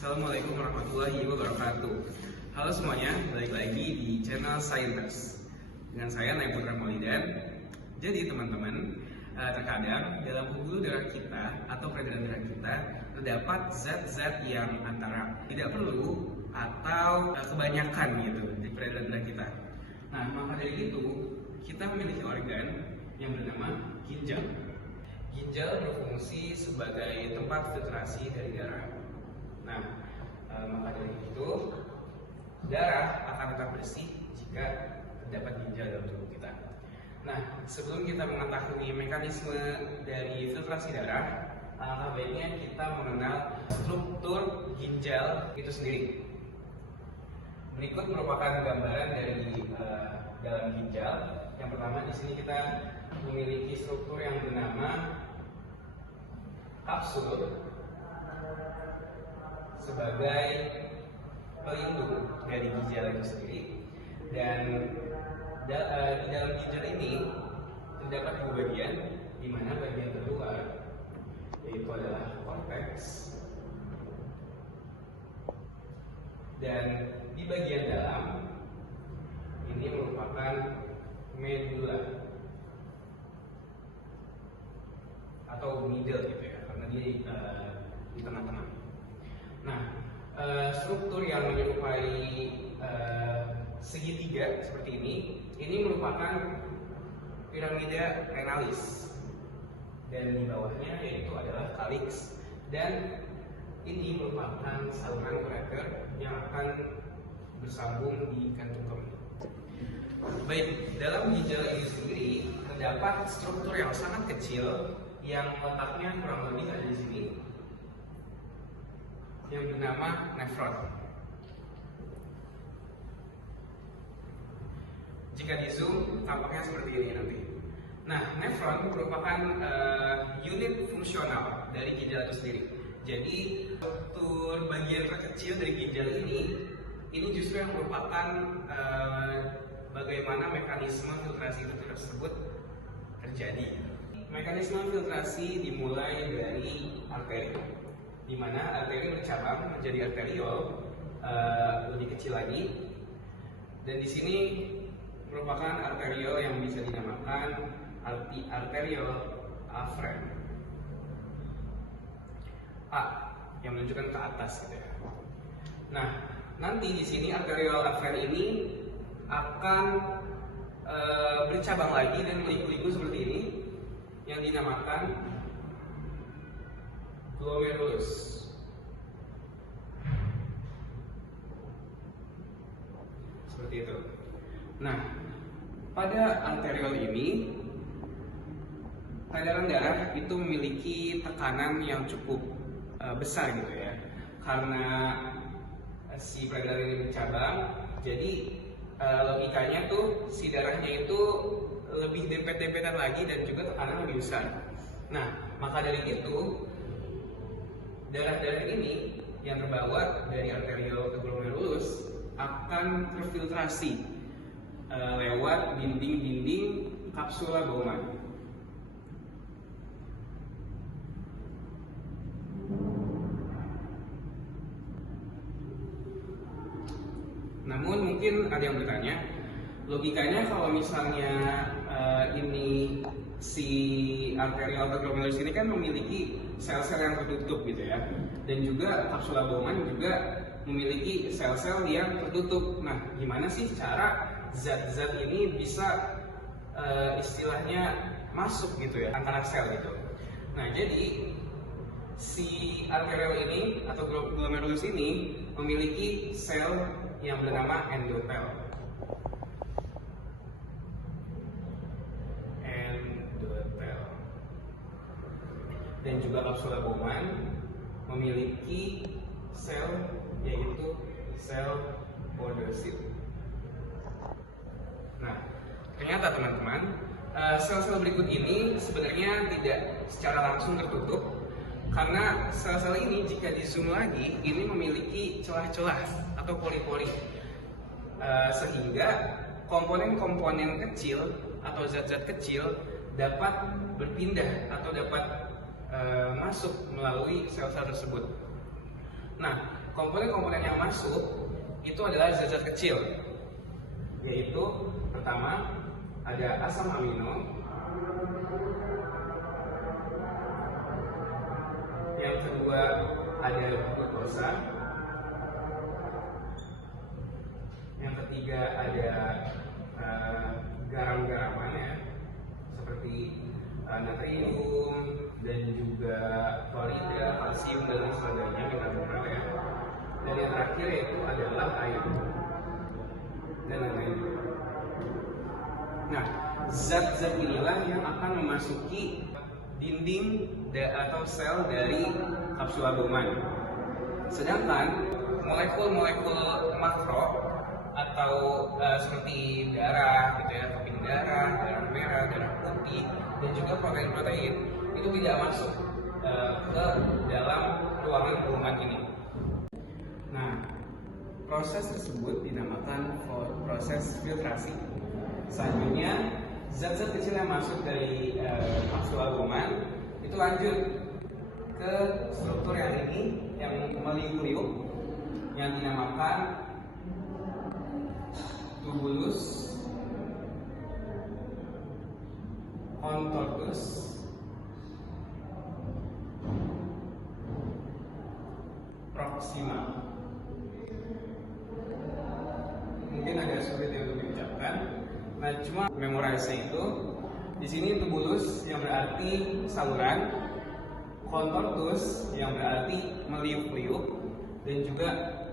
Assalamualaikum warahmatullahi wabarakatuh. Halo semuanya, balik lagi di channel Scientist dengan saya Naim Putra Maulidan. Jadi teman-teman, terkadang dalam pembuluh darah kita atau peredaran darah kita terdapat zat-zat yang antara tidak perlu atau kebanyakan gitu di peredaran darah kita. Nah, maka dari itu kita memiliki organ yang bernama ginjal. Ginjal berfungsi sebagai tempat filtrasi dari darah. Nah, maka dari itu darah akan tetap bersih jika terdapat ginjal dalam tubuh kita. Nah, sebelum kita mengetahui mekanisme dari filtrasi darah, alangkah baiknya kita mengenal struktur ginjal itu sendiri. Berikut merupakan gambaran dari dalam ginjal. Yang pertama di sini kita memiliki struktur yang bernama kapsul sebagai pelindung dari ginjal itu sendiri, dan di dalam ginjal ini terdapat dua bagian, di mana bagian terluar yaitu adalah korteks, dan di bagian dalam ini merupakan medula atau middle gitu ya, karena dia di tengah-tengah. Nah, struktur yang menyerupai segitiga seperti ini merupakan piramida renalis, dan di bawahnya yaitu adalah calyx, dan ini merupakan saluran ureter yang akan bersambung di kantung kemih. Baik, dalam ginjal ini sendiri terdapat struktur yang sangat kecil yang letaknya kurang lebih ada di sini, yang bernama nefron. Jika di zoom tampaknya seperti ini nanti. Nah, nefron merupakan unit fungsional dari ginjal itu sendiri. Jadi struktur bagian terkecil dari ginjal ini justru yang merupakan bagaimana mekanisme filtrasi itu tersebut terjadi. Mekanisme filtrasi dimulai dari arteri, di mana arteri bercabang menjadi arteriol lebih kecil lagi, dan di sini merupakan arteriol yang bisa dinamakan arteriol afferent, A yang menunjukkan ke atas gitu ya. Nah, nanti di sini arteriol afferent ini akan bercabang lagi dan meliku-liku seperti ini, yang dinamakan glomerulus. Seperti itu. Nah, pada arteriol ini peredaran darah itu memiliki tekanan yang cukup besar gitu ya, karena si peredaran ini bercabang. Jadi logikanya tuh si darahnya itu lebih dempet-dempetan lagi dan juga tekanan lebih besar. Nah, maka dari itu darah-darah ini yang terbawa dari arteriol ke glomerulus akan terfiltrasi lewat dinding-dinding kapsula Bowman. Namun mungkin ada yang bertanya, logikanya kalau misalnya ini si arteriol atau glomerulus ini kan memiliki sel-sel yang tertutup gitu ya, dan juga kapsula Bowman juga memiliki sel-sel yang tertutup. Nah, gimana sih cara zat-zat ini bisa istilahnya masuk gitu ya antara sel gitu? Nah, jadi si arteriol ini atau glomerulus ini memiliki sel yang bernama endotel. Dan juga kapsula Bowman memiliki sel yaitu sel podosit. Nah, ternyata teman-teman, sel-sel berikut ini sebenarnya tidak secara langsung tertutup, karena sel-sel ini jika di zoom lagi ini memiliki celah-celah atau pori-pori, sehingga komponen-komponen kecil atau zat-zat kecil dapat berpindah atau dapat masuk melalui sel-sel tersebut. Nah, komponen-komponen yang masuk itu adalah zat-zat kecil, yaitu pertama ada asam amino, yang kedua ada glukosa, yang ketiga ada garam-garaman ya, seperti natrium dan juga klorida, kalsium dan lain sebagainya, mineral ya. Dan yang terakhir yaitu adalah air dan lain-lain. Nah, zat-zat inilah yang akan memasuki dinding atau sel dari kapsul albumen. Sedangkan molekul-molekul makro atau seperti darah gitu ya, keping darah, darah merah, darah putih, dan juga protein-protein itu tidak masuk ke dalam ruangan albumen ini. Nah, proses tersebut dinamakan proses filtrasi. Selanjutnya, zat-zat kecil yang masuk dari kapsul albumen itu lanjut ke struktur yang ini, yang meliuk-liuk, yang dinamakan tubulus contortus proximal. Mungkin agak sulit ya untuk diucapkan. Nah, cuma memorize itu di sini tubulus yang berarti saluran, contortus yang berarti meliuk-liuk, dan juga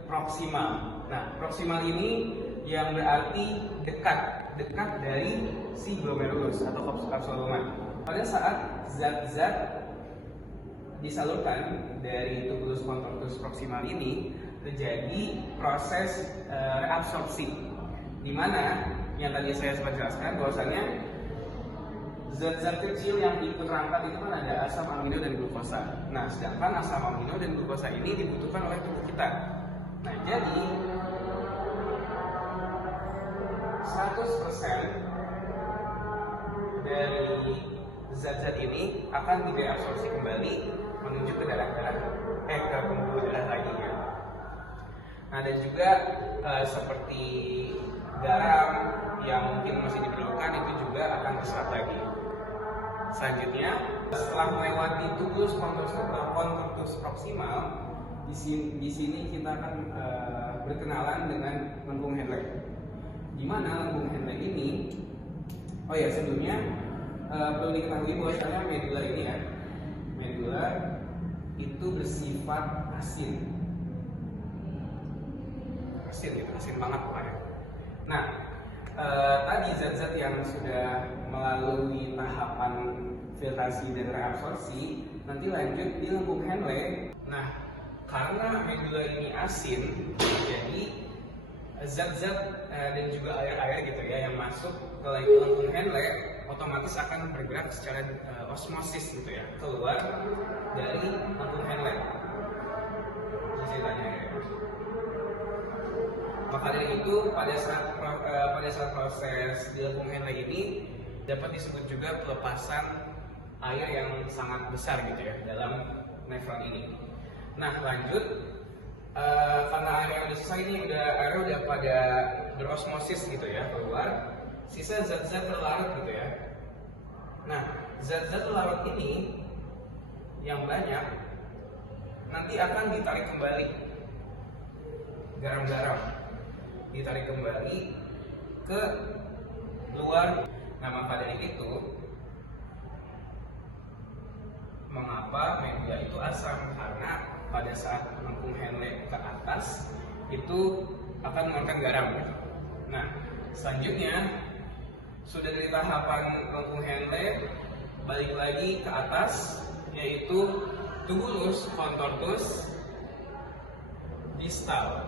proximal. Nah, proximal ini yang berarti dekat dari si glomerulus atau kapsul albumen. Pada saat zat-zat disalurkan dari tubulus contortus proximal ini, terjadi proses reabsorpsi, di mana yang tadi saya sempat jelaskan bahwasanya zat-zat kecil yang ikut rangkat itu kan ada asam amino dan glukosa. Nah, sedangkan asam amino dan glukosa ini dibutuhkan oleh tubuh kita. Nah, jadi 100% dari zat-zat ini akan direabsorpsi kembali menuju ke ke pembuluh darah lagi ya. Nah, dan juga seperti garam yang mungkin masih diperlukan itu juga akan diserap lagi. Selanjutnya, setelah melewati tubulus contortus proximal, di sini kita akan berkenalan dengan lengkung Henle. Di mana lengkung Henle ini, oh ya sebelumnya perlu diketahui bahwasanya medula ini ya, medula itu bersifat asin gitu, asin banget pokoknya. Nah, tadi zat-zat yang sudah melalui tahapan filtrasi dan reabsorpsi nanti lanjut di lengkung Henle. Nah, karena medula ini asin, jadi zat-zat dan juga air-air gitu ya yang masuk ke lengkung Henle otomatis akan bergerak secara osmosis gitu ya, keluar dari lengkung Henle. Ceritanya ya. Maka dari itu pada saat proses di lengkung Henle ini dapat disebut juga pelepasan air yang sangat besar gitu ya dalam nefron ini. Nah, lanjut karena air yang udah selesai ini airnya udah pada berosmosis gitu ya keluar, sisa zat-zat terlarut gitu ya. Nah, zat-zat terlarut ini yang banyak nanti akan ditarik kembali, garam-garam ditarik kembali ke luar. Nah, maka dari itu mengapa medula itu asam, karena pada saat lengkung Henle ke atas itu akan mengeluarkan garam. Nah, selanjutnya sudah dari tahapan lengkung Henle balik lagi ke atas, yaitu tubulus contortus distal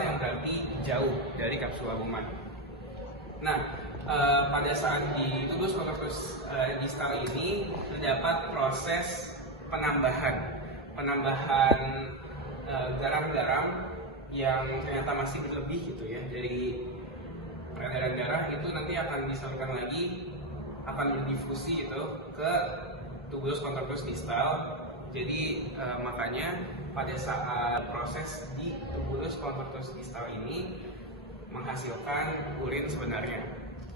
yang berarti jauh dari kapsul albumen. Nah, pada saat di tubulus contortus distal ini terdapat proses penambahan garam-garam yang ternyata masih berlebih gitu ya dari peredaran darah, itu nanti akan disalurkan lagi, akan berdifusi gitu ke tubulus contortus distal Jadi makanya pada saat proses di tubulus contortus distal ini menghasilkan urin sebenarnya,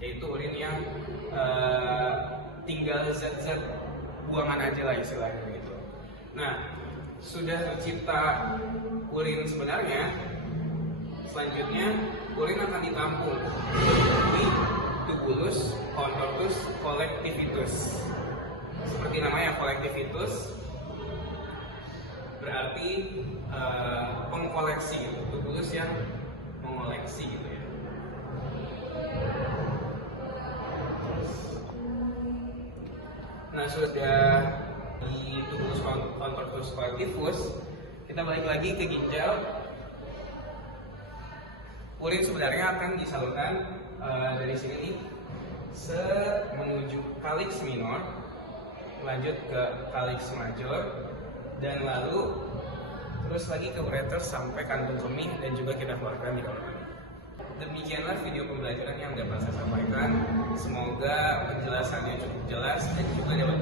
yaitu urin yang tinggal zat-zat buangan aja lah istilahnya gitu. Nah, sudah tercipta urin sebenarnya, selanjutnya urin akan ditampung di tubulus contortus collectivitus. Seperti namanya collectivitus, berarti pengkoleksi gitu, tubulus yang mengoleksi gitu ya. Nah, sudah di tubulus contortus collectivus, kita balik lagi ke ginjal. Urin sebenarnya akan disalurkan dari sini menuju kalix minor, lanjut ke kalix major, dan lalu terus lagi ke ureter sampai kantung kemih dan juga kita keluarkan di kamar mandi. Demikianlah video pembelajaran yang dapat saya sampaikan. Semoga penjelasannya cukup jelas dan juga dapat